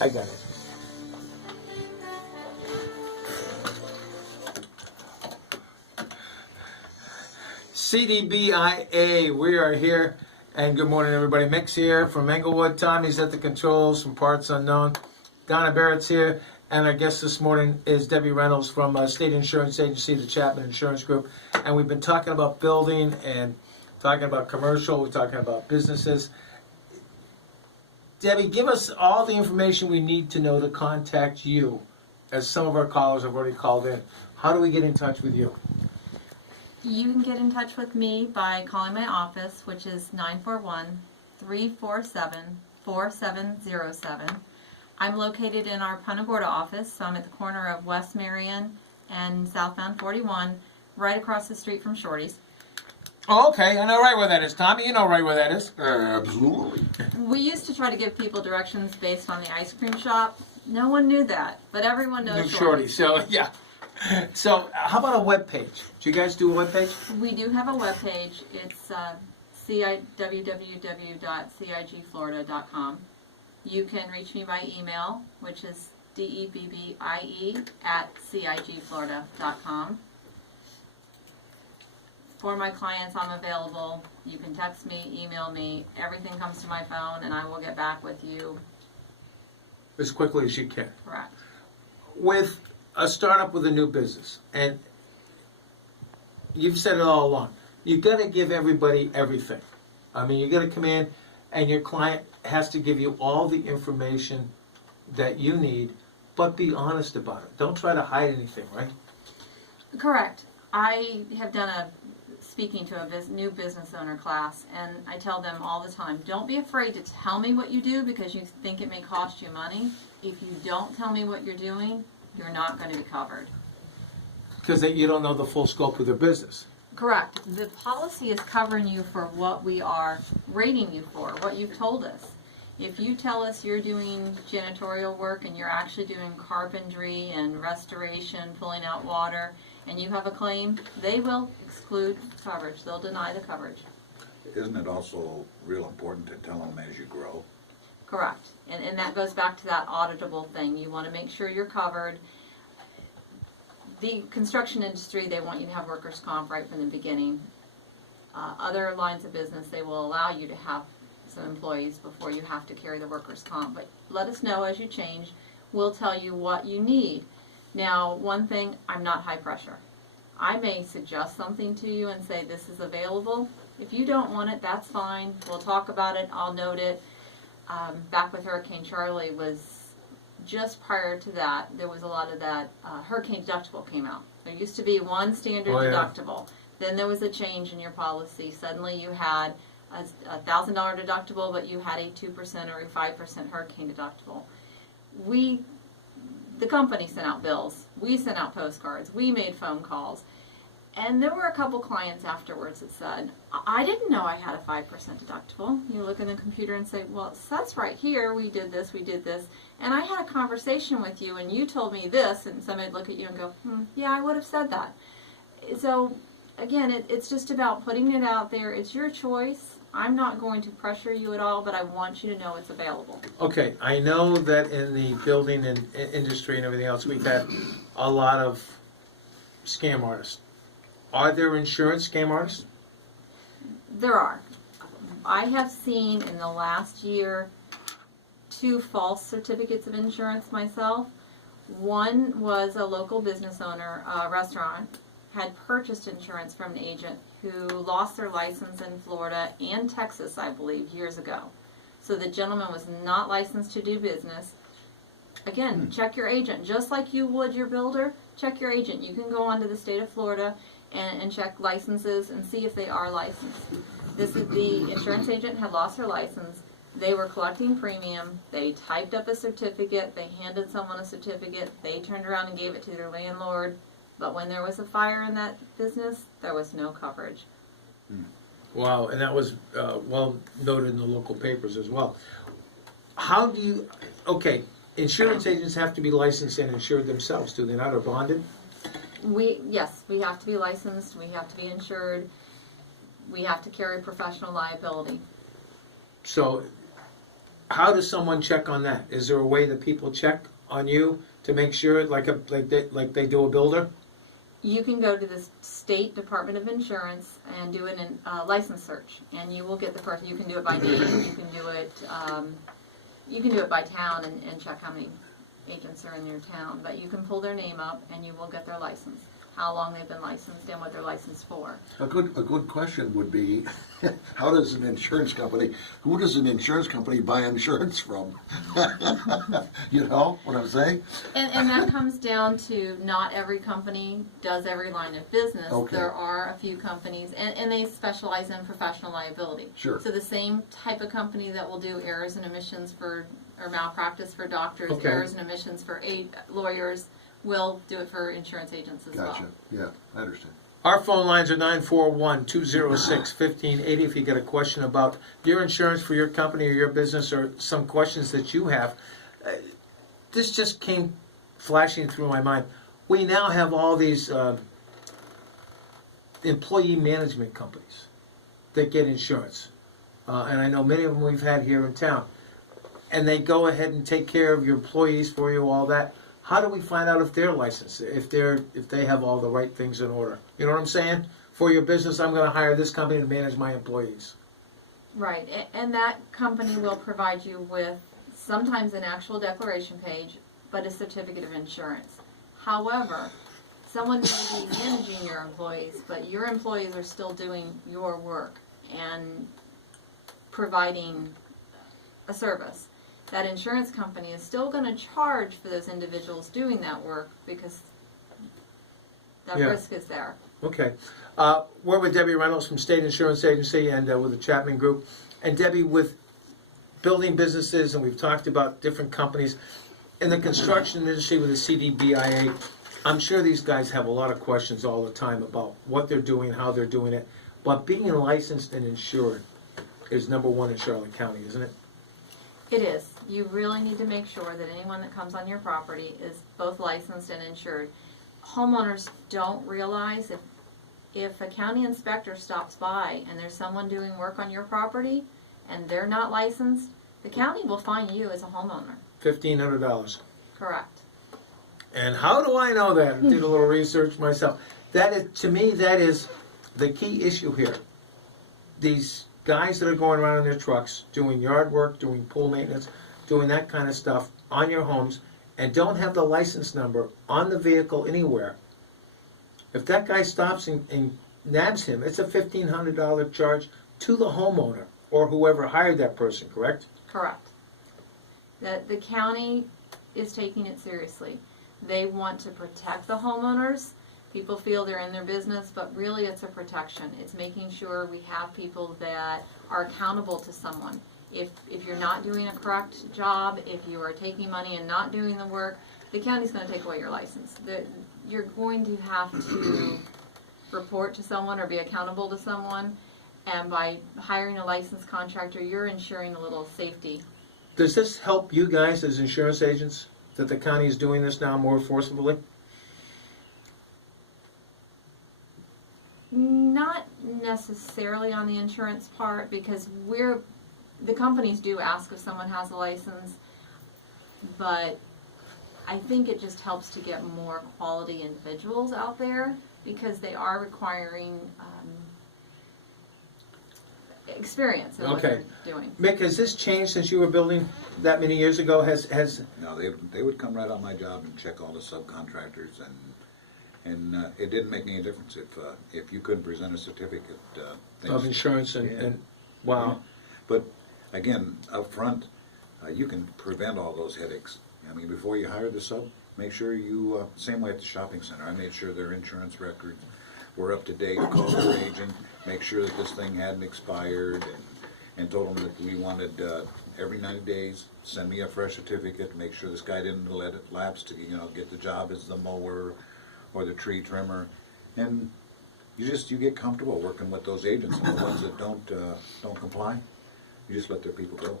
I got it. CDBIA, we are here, and good morning, everybody. Mick's here from Englewood. Tommy's at the controls from Parts Unknown. Donna Barrett's here, and our guest this morning is Debbie Reynolds from State Insurance Agency, the Chapman Insurance Group. And we've been talking about building and talking about commercial. We're talking about businesses. Debbie, give us all the information we need to know to contact you, as some of our callers have already called in. How do we get in touch with you? You can get in touch with me by calling my office, which is 941-347-4707. I'm located in our Punta Gorda office, so I'm at the corner of West Marion and southbound 41, right across the street from Shorty's. Oh, okay, I know right where that is. Tommy, you know right where that is. Absolutely. We used to try to give people directions based on the ice cream shop. No one knew that, but everyone knows Shorty. So, yeah. So, how about a web page? Do you guys do a web page? We do have a web page. It's www.cigflorida.com. You can reach me by email, which is debbie@cigflorida.com. For my clients, I'm available. You can text me, email me. Everything comes to my phone, and I will get back with you. As quickly as you can. Correct. With a startup with a new business, and you've said it all along, you got to give everybody everything. I mean, you got to come in, and your client has to give you all the information that you need, but be honest about it. Don't try to hide anything, right? Correct. I have done speaking to a new business owner class, and I tell them all the time, don't be afraid to tell me what you do because you think it may cost you money. If you don't tell me what you're doing, you're not going to be covered. Because you don't know the full scope of their business. Correct. The policy is covering you for what we are rating you for, what you've told us. If you tell us you're doing janitorial work and you're actually doing carpentry and restoration, pulling out water, and you have a claim, they will exclude coverage. They'll deny the coverage. Isn't it also real important to tell them as you grow? Correct. And that goes back to that auditable thing. You want to make sure you're covered. The construction industry, they want you to have workers' comp right from the beginning. Other lines of business, they will allow you to have some employees before you have to carry the workers' comp. But let us know as you change. We'll tell you what you need. Now, one thing, I'm not high pressure. I may suggest something to you and say this is available. If you don't want it, that's fine. We'll talk about it. I'll note it. Back with Hurricane Charlie was just prior to that, there was a lot of that hurricane deductible came out. There used to be one standard deductible. Then there was a change in your policy. Suddenly you had a $1,000 deductible, but you had a 2% or a 5% hurricane deductible. The company sent out bills. We sent out postcards. We made phone calls. And there were a couple clients afterwards that said, I didn't know I had a 5% deductible. You look in the computer and say, well, it says right here, we did this, and I had a conversation with you, and you told me this, and somebody would look at you and go, yeah, I would have said that. So, again, it's just about putting it out there. It's your choice. I'm not going to pressure you at all, but I want you to know it's available. Okay, I know that in the building and industry and everything else, we've had a lot of scam artists. Are there insurance scam artists? There are. I have seen in the last year 2 false certificates of insurance myself. One was a local business owner, a restaurant, had purchased insurance from an agent who lost their license in Florida and Texas, I believe, years ago. So the gentleman was not licensed to do business. Again, check your agent. Just like you would your builder, check your agent. You can go onto the state of Florida and check licenses and see if they are licensed. The insurance agent had lost her license. They were collecting premium. They typed up a certificate. They handed someone a certificate. They turned around and gave it to their landlord. But when there was a fire in that business, there was no coverage. Wow, and that was well noted in the local papers as well. How do you, okay, insurance agents have to be licensed and insured themselves, do they not, or bonded? Yes, we have to be licensed, we have to be insured, we have to carry professional liability. So how does someone check on that? Is there a way that people check on you to make sure, like they do a builder? You can go to the State Department of Insurance and do a license search, and you will get the person. You can do it by name. You can do it by town and check how many agents are in your town. But you can pull their name up, and you will get their license, how long they've been licensed, and what they're licensed for. A good question would be, how does an insurance company, who does an insurance company buy insurance from? You know what I'm saying? And that comes down to not every company does every line of business. Okay. There are a few companies, and they specialize in professional liability. Sure. So the same type of company that will do errors and omissions or malpractice for doctors, Okay. errors and omissions for lawyers, will do it for insurance agents as Gotcha. well. Yeah, I understand. Our phone lines are 941-206-1580 if you got a question about your insurance for your company or your business, or some questions that you have. This just came flashing through my mind. We now have all these employee management companies that get insurance. And I know many of them we've had here in town. And they go ahead and take care of your employees for you, all that. How do we find out if they're licensed, if they have all the right things in order? You know what I'm saying? For your business, I'm going to hire this company to manage my employees. Right, and that company will provide you with sometimes an actual declaration page, but a certificate of insurance. However, someone may be managing your employees, but your employees are still doing your work and providing a service. That insurance company is still going to charge for those individuals doing that work because that risk is there. Okay. We're with Debbie Reynolds from State Insurance Agency and with the Chapman Group. And Debbie, with building businesses, and we've talked about different companies, in the construction industry with the CDBIA, I'm sure these guys have a lot of questions all the time about what they're doing, how they're doing it. But being licensed and insured is number one in Charlotte County, isn't it? It is. You really need to make sure that anyone that comes on your property is both licensed and insured. Homeowners don't realize if a county inspector stops by and there's someone doing work on your property and they're not licensed, the county will fine you as a homeowner. $1,500. Correct. And how do I know that? I did a little research myself. That is, to me, that is the key issue here. These guys that are going around in their trucks, doing yard work, doing pool maintenance, doing that kind of stuff on your homes, and don't have the license number on the vehicle anywhere. If that guy stops and nabs him, it's a $1,500 charge to the homeowner or whoever hired that person, correct? Correct. The county is taking it seriously. They want to protect the homeowners. People feel they're in their business, but really it's a protection. It's making sure we have people that are accountable to someone. If you're not doing a correct job, if you are taking money and not doing the work, the county's going to take away your license. You're going to have to report to someone or be accountable to someone, and by hiring a licensed contractor, you're ensuring a little safety. Does this help you guys as insurance agents, that the county is doing this now more forcibly? Not necessarily on the insurance part, because the companies do ask if someone has a license, but I think it just helps to get more quality individuals out there, because they are requiring experience in what they're doing. Mick, has this changed since you were building that many years ago? Has No, they would come right on my job and check all the subcontractors, and it didn't make any difference if you couldn't present a certificate. of insurance and wow. But again, up front, you can prevent all those headaches. I mean, before you hire the sub, make sure you, same way at the shopping center, I made sure their insurance records were up to date, called their agent, make sure that this thing hadn't expired, and told them that we wanted, every 90 days, send me a fresh certificate, make sure this guy didn't let it lapse to, get the job as the mower or the tree trimmer. And you get comfortable working with those agents, and the ones that don't comply, you just let their people go.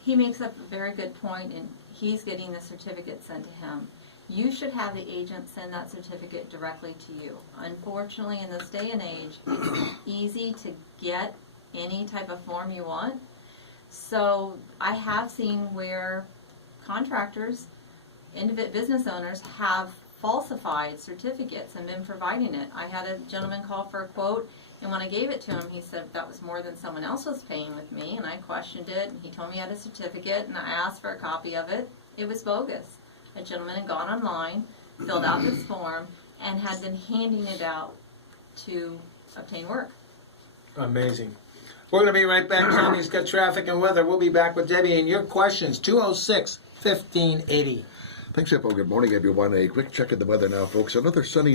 He makes up a very good point, and he's getting the certificate sent to him. You should have the agent send that certificate directly to you. Unfortunately, in this day and age, it's easy to get any type of form you want. So I have seen where contractors, business owners have falsified certificates and been providing it. I had a gentleman call for a quote, and when I gave it to him, he said that was more than someone else was paying with me, and I questioned it, and he told me he had a certificate, and I asked for a copy of it. It was bogus. A gentleman had gone online, filled out this form, and had been handing it out to obtain work. Amazing. We're going to be right back. Tommy's got traffic and weather. We'll be back with Debbie and your questions. 206-1580. Thanks, Hippo. Good morning, everyone. A quick check of the weather now, folks. Another sunny day.